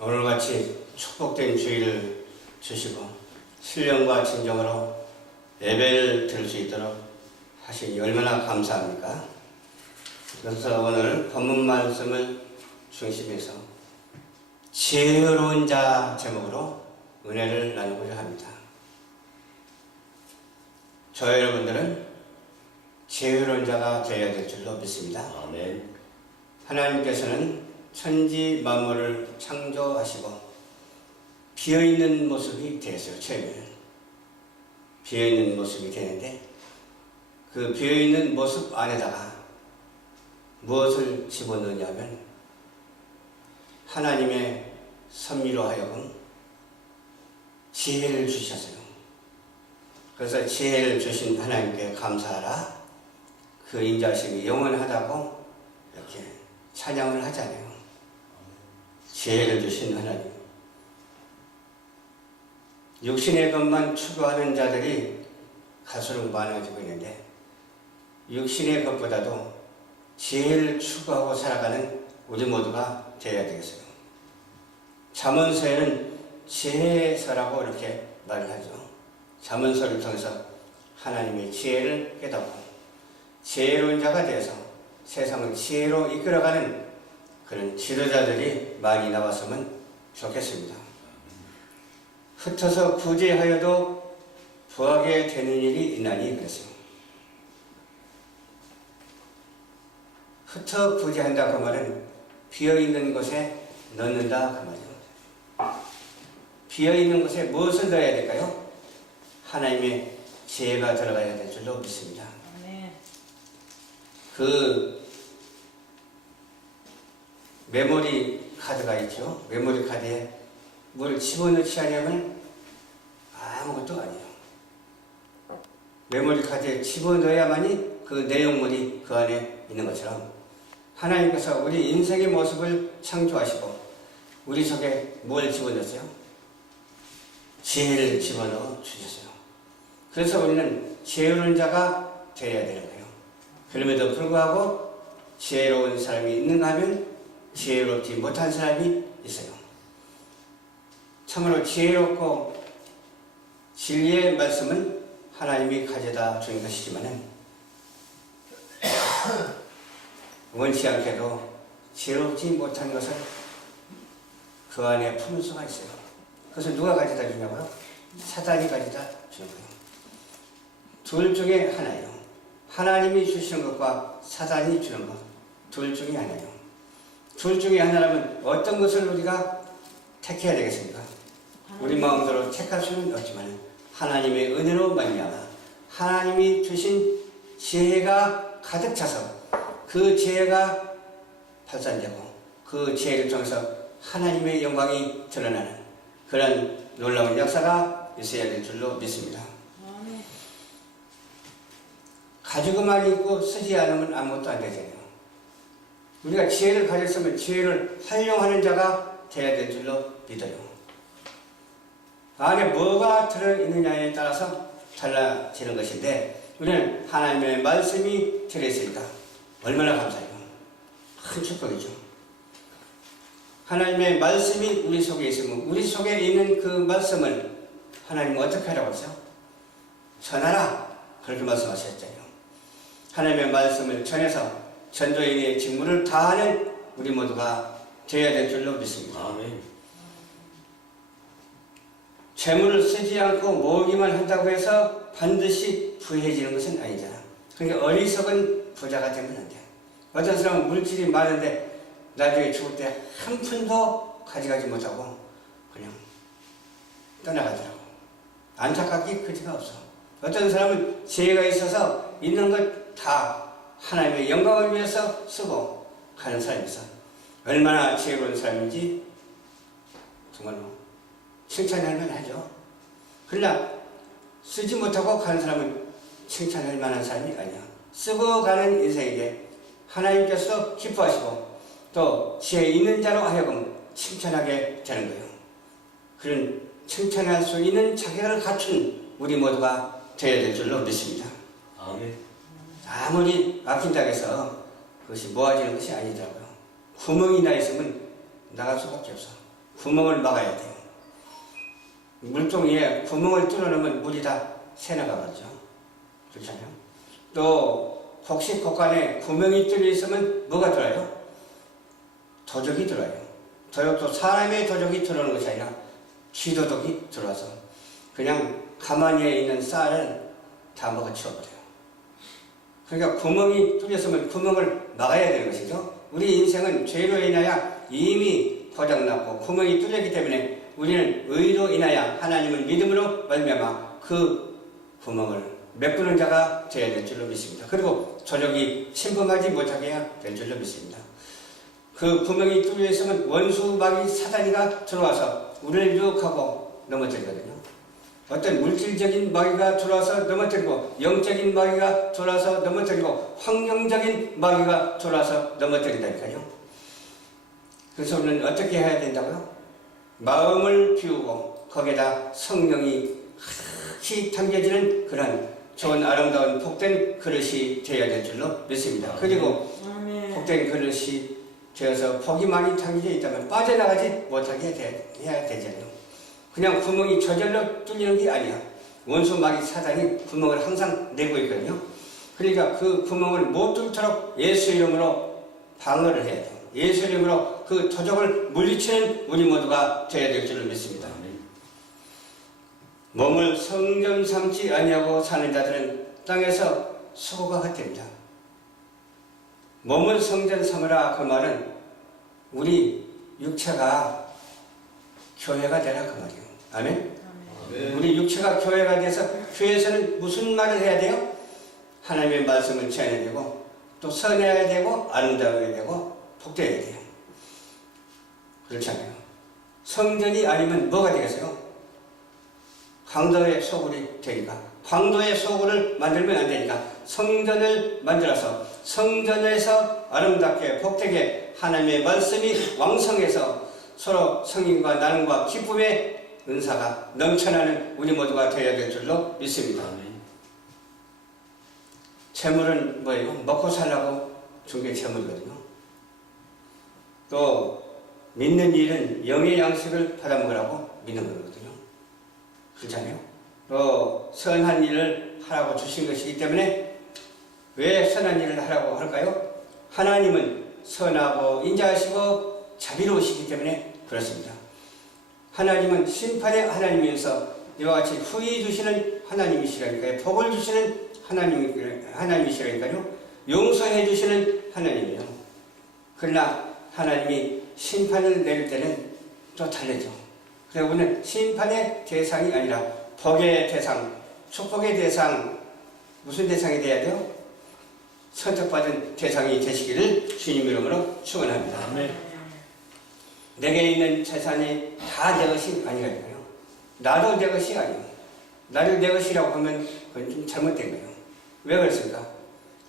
오늘같이 축복된 주일을 주시고 신령과 진정으로 예배를 드릴 수 있도록 하시니 얼마나 감사합니까? 그래서 오늘 본문 말씀을 중심해서 지혜로운 자 제목으로 은혜를 나누고자 합니다. 저 여러분들은 지혜로운 자가 되어야 될 줄로 믿습니다. 아멘. 하나님께서는 천지 만물을 창조하시고 비어있는 모습이 되었어요. 처음에는 비어있는 모습이 되는데 그 비어있는 모습 안에다가 무엇을 집어넣냐면 하나님의 섭리로 하여금 지혜를 주셨어요. 그래서 지혜를 주신 하나님께 감사하라. 그 인자심이 영원하다고 이렇게 찬양을 하잖아요. 지혜를 주신 하나님. 육신의 것만 추구하는 자들이 갈수록 많아지고 있는데 육신의 것보다도 지혜를 추구하고 살아가는 우리 모두가 되어야 되겠어요. 잠언서에는 지혜서라고 이렇게 말을 하죠. 잠언서를 통해서 하나님의 지혜를 깨닫고 지혜로운 자가 되어서 세상을 지혜로 이끌어가는 그런 지도자들이 많이 나왔으면 좋겠습니다. 흩어서 구제하여도 부하게 되는 일이 있나니 그랬어요. 흩어 구제한다 그 말은 비어있는 곳에 넣는다 그 말이에요. 비어있는 곳에 무엇을 넣어야 될까요? 하나님의 지혜가 들어가야 될 줄로 믿습니다. 그 메모리 카드가 있죠. 메모리 카드에 뭘 집어넣지 않으면 아무것도 아니에요. 메모리 카드에 집어넣어야만이 그 내용물이 그 안에 있는 것처럼 하나님께서 우리 인생의 모습을 창조하시고 우리 속에 뭘 집어넣었어요? 지혜를 집어넣어 주셨어요. 그래서 우리는 지혜로운 자가 되어야 되는 거예요. 그럼에도 불구하고 지혜로운 사람이 있는가 하면 지혜롭지 못한 사람이 있어요. 참으로 지혜롭고 진리의 말씀은 하나님이 가져다 주는 것이지만 원치 않게도 지혜롭지 못한 것을 그 안에 품을 수가 있어요. 그것을 누가 가져다 주냐고요? 사단이 가져다 주는 거예요. 둘 중에 하나예요. 하나님이 주시는 것과 사단이 주는 것, 둘 중에 하나예요. 둘 중에 하나라면 어떤 것을 우리가 택해야 되겠습니까? 우리 마음대로 택할 수는 없지만 하나님의 은혜로 말미암아 하나님이 주신 지혜가 가득 차서 그 지혜가 발산되고 그 지혜를 통해서 하나님의 영광이 드러나는 그런 놀라운 역사가 있어야 될 줄로 믿습니다. 가지고만 있고 쓰지 않으면 아무것도 안 되잖아요. 우리가 지혜를 가졌으면 지혜를 활용하는 자가 되어야 될 줄로 믿어요. 안에 뭐가 들어있느냐에 따라서 달라지는 것인데 우리는 하나님의 말씀이 들어있으니까 얼마나 감사해요. 큰 축복이죠. 하나님의 말씀이 우리 속에 있으면 우리 속에 있는 그 말씀을 하나님은 어떻게 하라고 했어요? 전하라. 그렇게 말씀하셨잖아요. 하나님의 말씀을 전해서 전도인의 직무를 다하는 우리 모두가 되어야 될 줄로 믿습니다. 아멘. 재물을 쓰지 않고 모으기만 한다고 해서 반드시 부해지는 것은 아니잖아. 그러니까 어리석은 부자가 되면 안 돼. 어떤 사람은 물질이 많은데 나중에 죽을 때 한 푼도 가져가지 못하고 그냥 떠나가더라고. 안타깝게 그지가 없어. 어떤 사람은 지혜가 있어서 있는 것 다 하나님의 영광을 위해서 쓰고 가는 사람이 있어. 얼마나 지혜로운 사람인지 정말로 칭찬할 만하죠. 그러나 쓰지 못하고 가는 사람은 칭찬할 만한 사람이 아니야. 쓰고 가는 인생에게 하나님께서 기뻐하시고 또 지혜 있는 자로 하여금 칭찬하게 되는 거예요. 그런 칭찬할 수 있는 자격을 갖춘 우리 모두가 되어야 될 줄로 믿습니다. 아멘. 아무리 아낀다고 해서 그것이 모아지는 것이 아니더라고요. 구멍이 나 있으면 나갈 수밖에 없어. 구멍을 막아야 돼요. 물종이에 구멍을 뚫어놓으면 물이 다 새나가버리죠. 그렇잖아요. 또 혹시 곳간에 구멍이 뚫려 있으면 뭐가 들어요? 도적이 들어요. 도적도 사람의 도적이 들어오는 것이 아니라 쥐도둑이 들어와서 그냥 가만히 있는 쌀을 다 먹어치워버려요. 그러니까 구멍이 뚫렸으면 구멍을 막아야 되는 것이죠. 우리 인생은 죄로 인하여 이미 고장났고 구멍이 뚫렸기 때문에 우리는 의로 인하여 하나님을 믿음으로 말미암아 그 구멍을 메꾸는 자가 되어야 될 줄로 믿습니다. 그리고 도적이 침범하지 못하게 해야 될 줄로 믿습니다. 그 구멍이 뚫려 있으면 원수 마귀 사단이가 들어와서 우리를 유혹하고 넘어뜨리거든요. 어떤 물질적인 마귀가 들어와서 넘어뜨리고 영적인 마귀가 들어와서 넘어뜨리고 환경적인 마귀가 들어와서 넘어뜨린다니까요. 그래서 우리는 어떻게 해야 된다고요? 마음을 비우고 거기에다 성령이 하나씩 담겨지는 그런 좋은 아름다운 복된 그릇이 되어야 될 줄로 믿습니다. 그리고 복된 그릇이 되어서 복이 많이 담겨져 있다면 빠져나가지 못하게 해야 되잖아요. 그냥 구멍이 저절로 뚫리는 게 아니야. 원수 마귀 사단이 구멍을 항상 내고 있거든요. 그러니까 그 구멍을 못 뚫도록 예수 이름으로 방어를 해야 돼요. 예수 이름으로 그 도적을 물리치는 우리 모두가 되어야 될 줄로 믿습니다. 몸을 성전 삼지 아니하고 사는 자들은 땅에서 수고가 헛됩니다. 몸을 성전 삼으라 그 말은 우리 육체가 교회가 되라 그 말이에요. 아멘? 우리 육체가 교회가 돼서 교회에서는 무슨 말을 해야 돼요? 하나님의 말씀을 전해야 되고 또 선해야 되고 아름다워야 되고 복되어야 돼요. 그렇잖아요. 성전이 아니면 뭐가 되겠어요? 광도의 소굴이 되니까 광도의 소굴을 만들면 안 되니까 성전을 만들어서 성전에서 아름답게 복되게 하나님의 말씀이 왕성해서 서로 성인과 나눔과 기쁨의 은사가 넘쳐나는 우리 모두가 되어야 될 줄로 믿습니다. 재물은 뭐예요? 먹고 살라고 준 게 재물이거든요. 또 믿는 일은 영의 양식을 받아먹으라고 믿는 거거든요. 그렇잖아요. 또 선한 일을 하라고 주신 것이기 때문에 왜 선한 일을 하라고 할까요? 하나님은 선하고 인자하시고 자비로우시기 때문에 그렇습니다. 하나님은 심판의 하나님이어서 이와 같이 후히 주시는 하나님이시라니까요. 복을 주시는 하나님이시라니까요. 용서해 주시는 하나님이에요. 그러나 하나님이 심판을 내릴 때는 또 다르죠. 그래서 우리는 심판의 대상이 아니라 복의 대상, 축복의 대상, 무슨 대상이 돼야 돼요? 선택받은 대상이 되시기를 주님 이름으로 축원합니다. 내게 있는 재산이 다 내 것이 아니라니까요. 나도 내 것이 아니에요. 나를 내 것이라고 하면 그건 좀 잘못된 거예요. 왜 그렇습니까?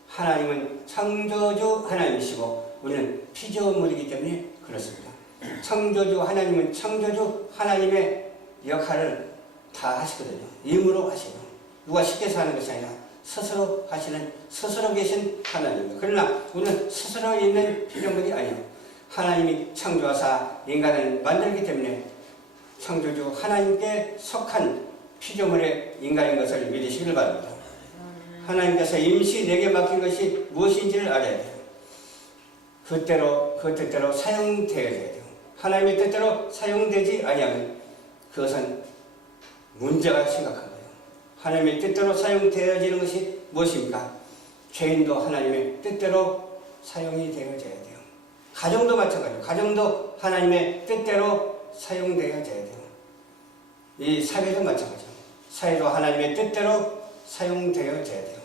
하나님은 창조주 하나님이시고 우리는 피조물이기 때문에 그렇습니다. 창조주 하나님은 창조주 하나님의 역할을 다 하시거든요. 임으로 하시고 누가 쉽게 사는 것이 아니라 스스로 하시는 스스로 계신 하나님입니다. 그러나 우리는 스스로 있는 피조물이 아니에요. 하나님이 창조하사 인간을 만들기 때문에 창조주 하나님께 속한 피조물의 인간인 것을 믿으시길 바랍니다. 하나님께서 임시 내게 맡긴 것이 무엇인지를 알아야 돼요. 그 뜻대로 사용되어야 돼요. 하나님의 뜻대로 사용되지 아니하면 그것은 문제가 심각한 거예요. 하나님의 뜻대로 사용되어지는 것이 무엇입니까? 죄인도 하나님의 뜻대로 사용이 되어져야 돼요. 가정도 마찬가지예요. 가정도 하나님의 뜻대로 사용되어져야 돼요. 이 사회도 마찬가지예요. 사회도 하나님의 뜻대로 사용되어져야 돼요.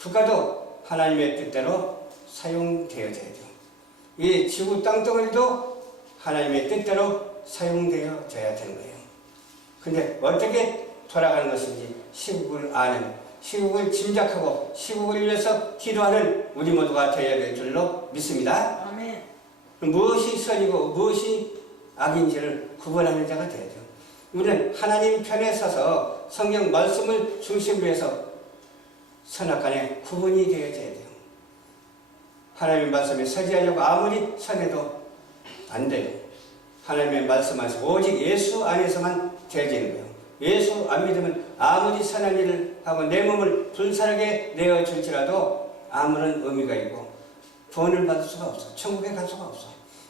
국가도 하나님의 뜻대로 사용되어져야 돼요. 이 지구 땅덩어리도 하나님의 뜻대로 사용되어져야 되는 거예요. 근데 어떻게 돌아가는 것인지 시국을 아는, 시국을 짐작하고 시국을 위해서 기도하는 우리 모두가 되어야 될 줄로 믿습니다. 아멘. 무엇이 선이고 무엇이 악인지를 구분하는 자가 되어야죠. 우리는 하나님 편에 서서 성경 말씀을 중심으로 해서 선악간에 구분이 되어져야 돼요. 하나님 말씀에 서지하려고 아무리 선해도 안 돼요. 하나님의 말씀 안에서 오직 예수 안에서만 되어지는 거예요. 예수 안 믿으면 아무리 선한 일을 하고 내 몸을 불살하게 내어줄지라도 아무런 의미가 있고 구원을 받을 수가 없어. 천국에 갈 수가 없어.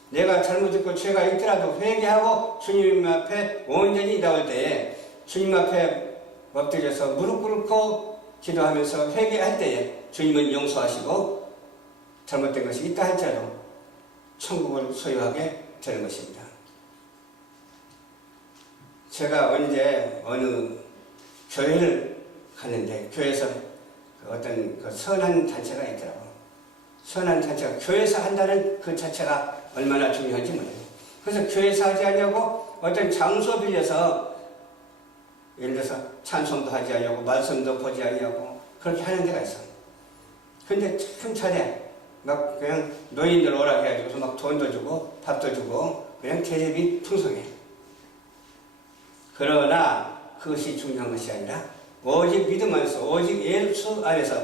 내가 잘못했고 죄가 있더라도 회개하고 주님 앞에 온전히 나올 때에 주님 앞에 엎드려서 무릎 꿇고 기도하면서 회개할 때에 주님은 용서하시고 잘못된 것이 있다 할지라도 천국을 소유하게 되는 것입니다. 제가 언제 어느 교회를 갔는데 교회에서 어떤 그 선한 단체가 있더라고요. 선한 단체가 교회에서 한다는 그 자체가 얼마나 중요한지 몰라요. 그래서 교회에서 하지 않냐고 어떤 장소 빌려서 예를 들어서 찬송도 하지 않냐고 말씀도 보지 않냐고 그렇게 하는 데가 있어. 근데 참 잘해. 막 그냥 노인들 오라고 해가지고서 막 돈도 주고 밥도 주고 그냥 대접이 풍성해. 그러나 그것이 중요한 것이 아니라 오직 믿음 안에서 오직 예수 안에서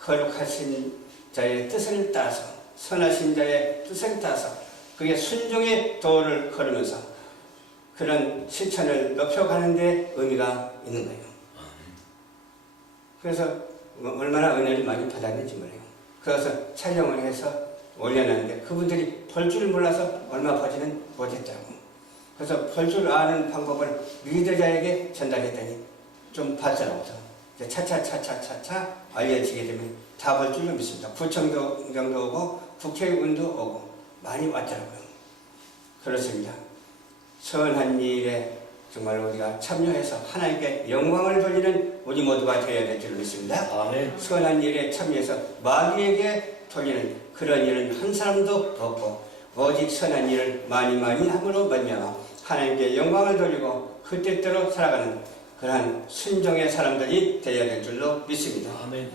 거룩하신 자의 뜻을 따라서 선하신 자의 뜻을 따라서 그게 순종의 도를 걸으면서 그런 실천을 높여가는 데 의미가 있는 거예요. 그래서 얼마나 은혜를 많이 받았는지 몰라요. 그래서 촬영을 해서 올려놨는데 그분들이 벌 줄 몰라서 얼마 버지는 못했다고. 그래서 벌 줄 아는 방법을 리더자에게 전달했더니 좀 받더라고요. 차차차차차차 알려지게 되면 다 벌 줄로 믿습니다. 구청도 오고 국회의원도 오고 많이 왔더라고요. 그렇습니다. 선한 일에 정말 우리가 참여해서 하나님께 영광을 돌리는 우리 모두가 되어야 될 줄 믿습니다. 아멘. 선한 일에 참여해서 마귀에게 돌리는 그런 일은 한 사람도 없고 오직 선한 일을 많이 함으로 말미암아 하나님께 영광을 돌리고 그 뜻대로 살아가는 그러한 순종의 사람들이 되어야 될 줄로 믿습니다. 아멘.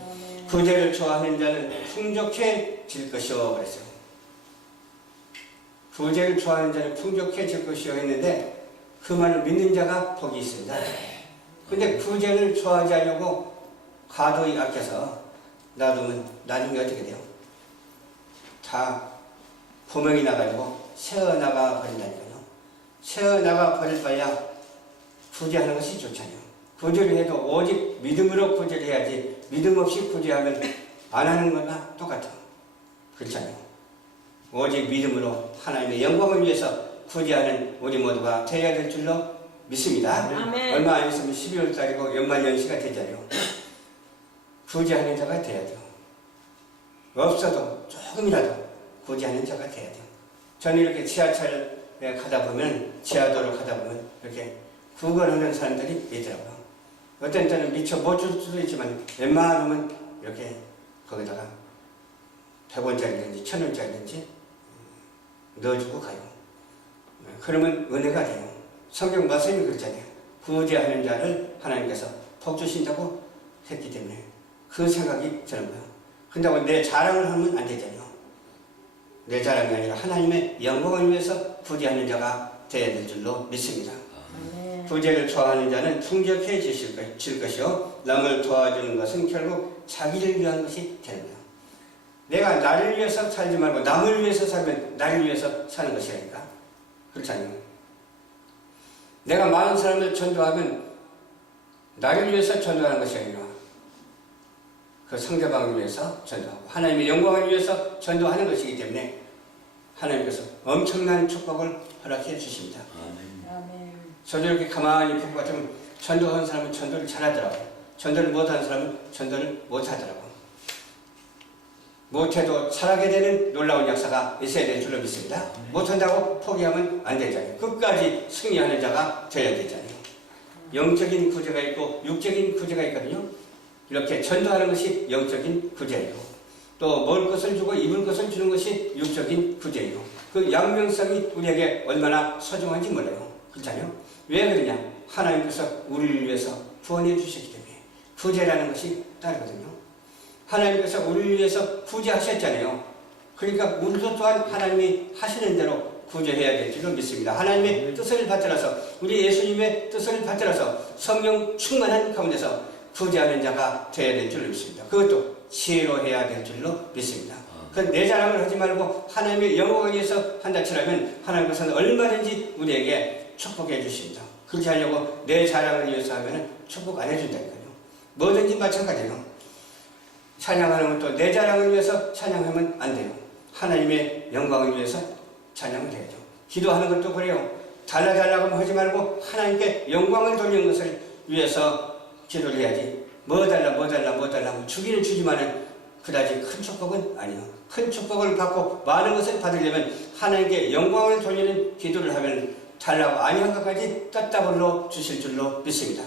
구제를 좋아하는 자는 풍족해질 것이요 그랬어요. 구제를 좋아하는 자는 풍족해질 것이요 했는데 그 말을 믿는 자가 복이 있습니다. 근데 구제를 좋아하지 않려고 과도히 아껴서 놔두면 나중에 어떻게 돼요? 다 구멍이 나가지고 새어나가 버린다니까요. 새어나가 버릴 바야 구제하는 것이 좋잖아요. 구제를 해도 오직 믿음으로 구제를 해야지 믿음 없이 구제하면 안 하는 거나 똑같아요. 그렇잖아요. 오직 믿음으로 하나님의 영광을 위해서 구제하는 우리 모두가 되어야 될 줄로 믿습니다. 아멘. 얼마 안 있으면 12월 달이고 연말연시가 되잖아요. 구제하는 자가 돼야 돼요. 없어도 조금이라도 구제하는 자가 돼야 돼요. 저는 이렇게 지하철에 가다 보면 지하도로 가다 보면 이렇게 구걸하는 사람들이 있더라고요. 어떤 때는 미처 못 줄 수도 있지만 웬만하면 이렇게 거기다가 100원짜리든지 1000원짜리든지 넣어주고 가요. 그러면 은혜가 돼요. 성경 말씀이 그렇잖아요. 구제하는 자를 하나님께서 복 주신다고 했기 때문에 그 생각이 드는 거예요. 근데 내 자랑을 하면 안 되잖아요. 내 자랑이 아니라 하나님의 영광을 위해서 구제하는 자가 되어야 될 줄로 믿습니다. 구제를 좋아하는 자는 풍족해질 것이요 남을 도와주는 것은 결국 자기를 위한 것이 되는 거예요. 내가 나를 위해서 살지 말고 남을 위해서 살면 나를 위해서 사는 것이라니까. 그렇잖아요. 내가 많은 사람을 전도하면 나를 위해서 전도하는 것이 아니라 그 상대방을 위해서 전도하고 하나님의 영광을 위해서 전도하는 것이기 때문에 하나님께서 엄청난 축복을 허락해 주십니다. 저도 이렇게 가만히 보고 같으면 전도하는 사람은 전도를 잘하더라고요. 전도를 못하는 사람은 전도를 못하더라고요. 못해도 잘하게 되는 놀라운 역사가 있어야 될 줄로 믿습니다. 못한다고 포기하면 안 되잖아요. 끝까지 승리하는 자가 되어야 되잖아요. 영적인 구제가 있고 육적인 구제가 있거든요. 이렇게 전도하는 것이 영적인 구제예요. 또 먹을 것을 주고 입을 것을 주는 것이 육적인 구제예요. 그 양면성이 우리에게 얼마나 소중한지 몰라요. 그렇잖아요. 왜 그러냐? 하나님께서 우리를 위해서 구원해 주셨기 때문에 구제라는 것이 따르거든요. 하나님께서 우리를 위해서 구제하셨잖아요. 그러니까 우리도 또한 하나님이 하시는 대로 구제해야 될 줄로 믿습니다. 하나님의 뜻을 받들어서 우리 예수님의 뜻을 받들어서 성령 충만한 가운데서 구제하는 자가 되어야 될 줄로 믿습니다. 그것도 지혜로 해야 될 줄로 믿습니다. 그 내 자랑을 하지 말고 하나님의 영광을 위해서 한다 치라면 하나님께서는 얼마든지 우리에게 축복해 주십니다. 그렇게 하려고 내 자랑을 위해서 하면 축복 안 해준다니까요. 뭐든지 마찬가지예요. 찬양하는 것도 내 자랑을 위해서 찬양하면 안 돼요. 하나님의 영광을 위해서 찬양을 해야죠. 기도하는 것도 그래요. 달라달라고 하지 말고 하나님께 영광을 돌리는 것을 위해서 기도를 해야지. 뭐 달라 하면 주기는 주지만은 그다지 큰 축복은 아니요. 큰 축복을 받고 많은 것을 받으려면 하나님께 영광을 돌리는 기도를 하면 달라고 아니한 것까지 떴다블로 주실 줄로 믿습니다.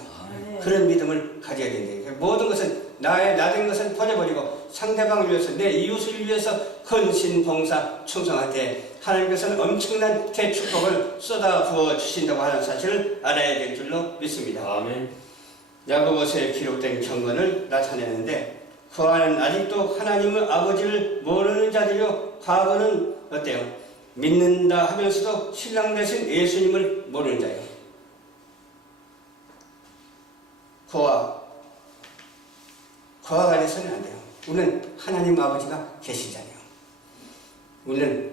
그런 믿음을 가져야 된다. 모든 것은 나된 것은 버려버리고 상대방을 위해서 내 이웃을 위해서 헌신, 봉사, 충성할 때 하나님께서는 엄청난 대축복을 쏟아 부어 주신다고 하는 사실을 알아야 될 줄로 믿습니다. 아멘. 야고보서에 기록된 경건을 나타내는데 그 안은 아직도 하나님의 아버지를 모르는 자들이요. 과거는 어때요? 믿는다 하면서도 신랑 되신 예수님을 모르는 자예요. 그와 관해서는 안 돼요. 우리는 하나님 아버지가 계시잖아요. 우리는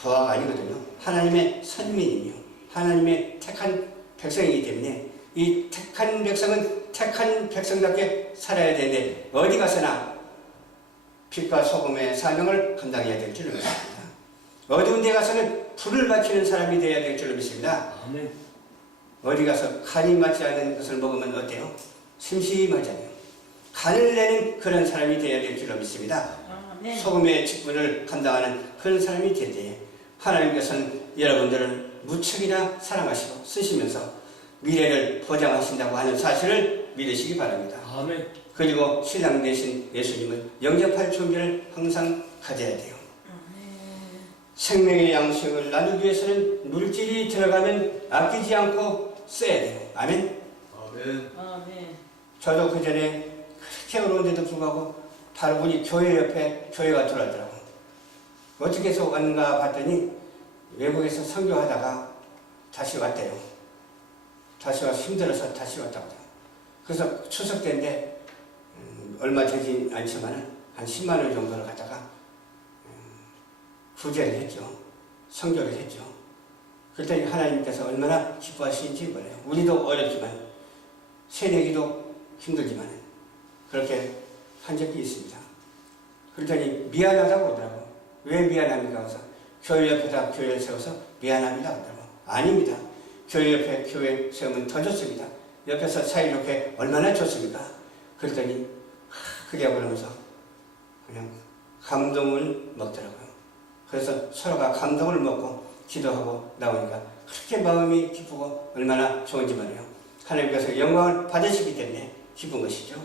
그와 아니거든요. 하나님의 선민이며 하나님의 택한 백성이기 때문에 이 택한 백성은 택한 백성답게 살아야 되는데 어디 가서나 빛과 소금의 사명을 감당해야 될 줄로 믿습니다. 어두운 데 가서는 불을 밝히는 사람이 되어야 될 줄로 믿습니다. 아멘. 어디 가서 간이 맞지 않는 것을 먹으면 어때요? 심심하잖아요. 간을 내는 그런 사람이 되어야 될 줄로 믿습니다. 소금의 직분을 감당하는 그런 사람이 될 때에 하나님께서는 여러분들을 무척이나 사랑하시고 쓰시면서 미래를 보장하신다고 하는 사실을 믿으시기 바랍니다. 아멘. 그리고 신랑 되신 예수님은 영접할 준비를 항상 가져야 돼요. 생명의 양식을 나누기 위해서는 물질이 들어가면 아끼지 않고 써야 돼요. 아멘. 아멘. 저도 그 전에 그렇게 어려운데도 불구하고 바로 우리 교회 옆에 교회가 들어왔더라고요. 어떻게 해서 왔는가 봤더니 외국에서 선교하다가 다시 왔대요. 다시 와서 힘들어서 다시 왔다고 해요. 그래서 추석 때인데 얼마 되지 않지만 한 10만 원 정도를 갖다가 구제를 했죠. 선교를 했죠. 그랬더니 하나님께서 얼마나 기뻐하시는지 몰라요. 우리도 어렵지만 새내기도 힘들지만 그렇게 한 적이 있습니다. 그랬더니 미안하다고 그러더라고요. 왜 미안합니까? 그래서 교회 옆에다 교회를 세워서 미안합니다 그러더라고요. 아닙니다. 교회 옆에 교회 세우면 더 좋습니다. 옆에서 사이좋게 얼마나 좋습니까? 그랬더니 그게 그러면서 그냥 감동을 먹더라고요. 그래서 서로가 감동을 먹고 기도하고 나오니까 그렇게 마음이 기쁘고 얼마나 좋은지 말이에요. 하나님께서 영광을 받으시기 때문에 기쁜 것이죠.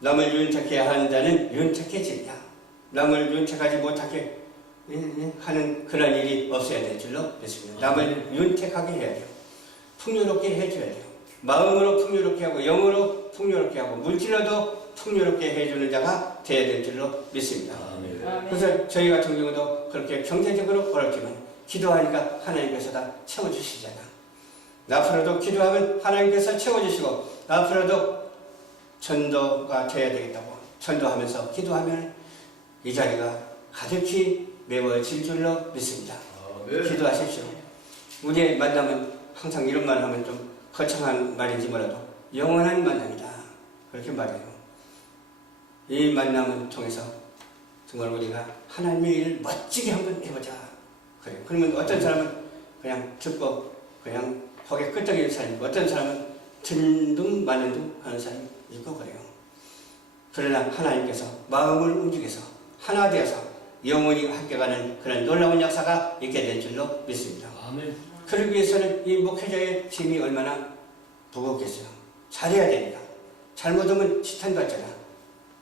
남을 윤택해야 하는 자는 윤택해지냐. 남을 윤택하지 못하게 하는 그런 일이 없어야 될 줄로 믿습니다. 남을 윤택하게 해야 돼요. 풍요롭게 해줘야 돼요. 마음으로 풍요롭게 하고 영으로 풍요롭게 하고 물질로도 풍요롭게 해주는 자가 되어야 될 줄로 믿습니다. 아멘. 그래서 저희 같은 경우도 그렇게 경제적으로 어렵지만 기도하니까 하나님께서 다 채워주시잖아. 앞으로도 기도하면 하나님께서 채워주시고 앞으로도 전도가 되어야 되겠다고 전도하면서 기도하면 이 자리가 가득히 메워질 줄로 믿습니다. 기도하십시오. 우리의 만남은 항상 이런 말 하면 좀 거창한 말인지 몰라도 영원한 만남이다. 그렇게 말해요. 이 만남을 통해서 정말 우리가 하나님의 일을 멋지게 한번 해보자. 그래요. 그러면 어떤 사람은 그냥 듣고 그냥 거기에 끄떡이는 사람이 있고 어떤 사람은 듣는 둥 마는 둥 하는 사람이 있고 그래요. 그러나 하나님께서 마음을 움직여서 하나 되어서 영원히 함께가는 그런 놀라운 역사가 있게 될 줄로 믿습니다. 아멘. 그러기 위해서는 이 목회자의 짐이 얼마나 무겁겠어요. 잘해야 됩니다. 잘못하면 지탄받잖아.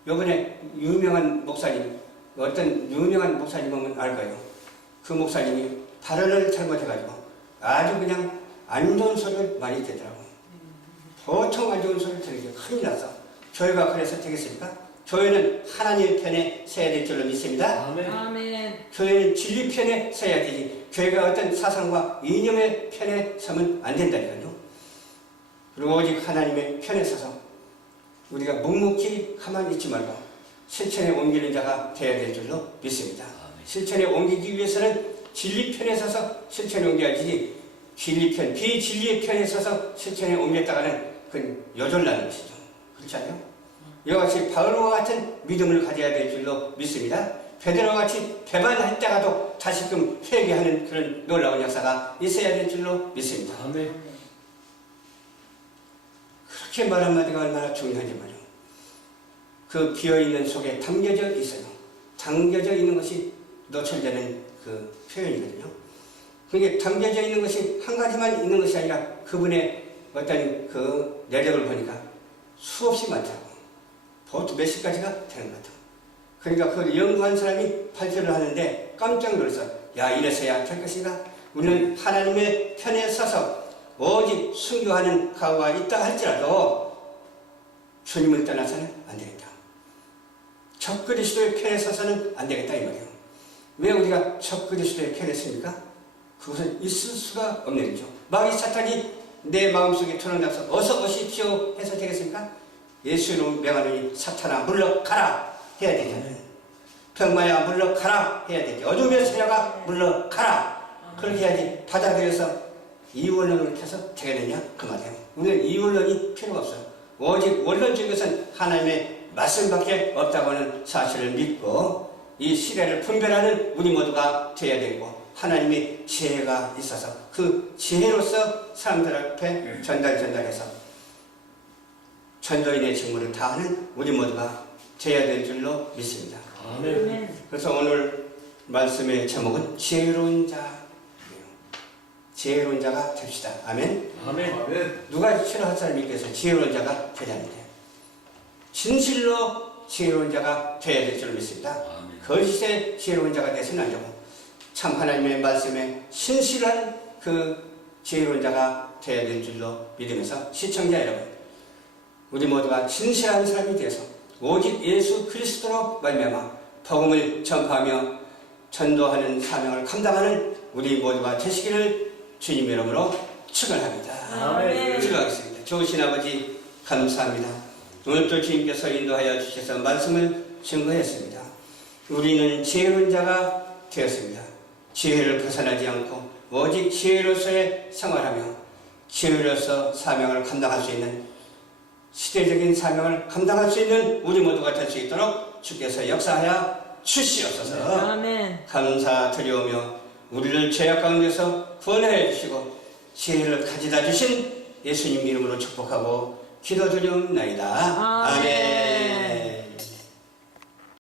요번에 유명한 목사님, 어떤 유명한 목사님 보면 알 거예요. 그 목사님이 발언을 잘못해가지고 아주 그냥 안 좋은 소리를 많이 듣더라고요. 보통 안 좋은 소리를 들으니까 큰일 났어. 교회가 그래서 되겠습니까? 교회는 하나님 편에 서야 될 줄로 믿습니다. 아멘. 교회는 진리 편에 서야 되지. 교회가 어떤 사상과 이념의 편에 서면 안 된다니까요. 그리고 오직 하나님의 편에 서서 우리가 묵묵히 가만히 있지 말고 실천에 옮기는 자가 되어야 될 줄로 믿습니다. 실천에 옮기기 위해서는 진리 편에 서서 실천에 옮겨야지 진리 편, 비진리의 편에 서서 실천에 옮겼다가는 그건 요절나는 것이죠. 그렇지 않아요? 이와 같이 바울과 같은 믿음을 가져야 될 줄로 믿습니다. 베드로와 같이 배반했다가도 다시금 회개하는 그런 놀라운 역사가 있어야 될 줄로 믿습니다. 아멘. 그렇게 말 한마디가 얼마나 중요한지 말이요. 그 비어있는 속에 담겨져 있어요. 담겨져 있는 것이 노출되는 그 표현이거든요. 그게 담겨져 있는 것이 한 가지만 있는 것이 아니라 그분의 어떤 그 내력을 보니까 수없이 많다고. 보통 몇십 가지가 되는 것 같아요. 그러니까 그걸 연구한 사람이 발표를 하는데 깜짝 놀라서 야, 이래서야 될 것인가? 우리는 하나님의 편에 서서 오직 순교하는 각오가 있다 할지라도 주님을 떠나서는 안 되겠다. 적그리스도의 편에 서서는 안 되겠다 이 말이에요. 왜 우리가 적그리스도의 편에 섭니까? 그것은 있을 수가 없는 일이죠. 마귀 사탄이 내 마음속에 들어나서 어서 오십시오 해서 되겠습니까? 예수로 명하노니 사탄아 물러가라 해야 되잖아요. 병마야 물러가라 해야 되죠. 어둠의 세력아 물러가라. 그렇게 해야지 받아들여서 이원론을 켜서 되겠느냐 그 말이에요. 우리는 이원론이 필요가 없어요. 오직 원론적인 것은 하나님의 말씀밖에 없다고 하는 사실을 믿고 이 시대를 분별하는 우리 모두가 되어야 되고 하나님의 지혜가 있어서 그 지혜로서 사람들 앞에 전달해서 전도인의 직무를 다하는 우리 모두가 되어야 될 줄로 믿습니다. 아멘. 그래서 오늘 말씀의 제목은 지혜로운 자예요. 지혜로운 자가 됩시다. 아멘. 아멘. 아멘. 누가 싫어할 사람이 있겠어요? 지혜로운 자가 되자는데 진실로 지혜로운 자가 되어야 될 줄로 믿습니다. 아멘. 거짓의 지혜로운 자가 되서는 안 되고 참 하나님의 말씀에 신실한 그 지혜로운 자가 되어야 될 줄로 믿으면서 시청자 여러분, 우리 모두가 진실한 사람이 되어서 오직 예수 그리스도로 말미암아 복음을 전파하며 전도하는 사명을 감당하는 우리 모두가 되시기를 주님 이름으로 축원합니다. 아멘. 기도하겠습니다. 좋으신 아버지 감사합니다. 오늘도 주님께서 인도하여 주셔서 말씀을 증거했습니다. 우리는 지혜로운 자가 되었습니다. 지혜를 벗어나지 않고 오직 지혜로서의 생활하며 지혜로서 사명을 감당할 수 있는 시대적인 사명을 감당할 수 있는 우리 모두가 될 수 있도록 주께서 역사하여 주시옵소서. 아멘. 감사드리오며 우리를 죄악 가운데서 구원해 주시고 지혜를 가져다 주신 예수님 이름으로 축복하고 기도드리옵나이다. 아멘. 아멘.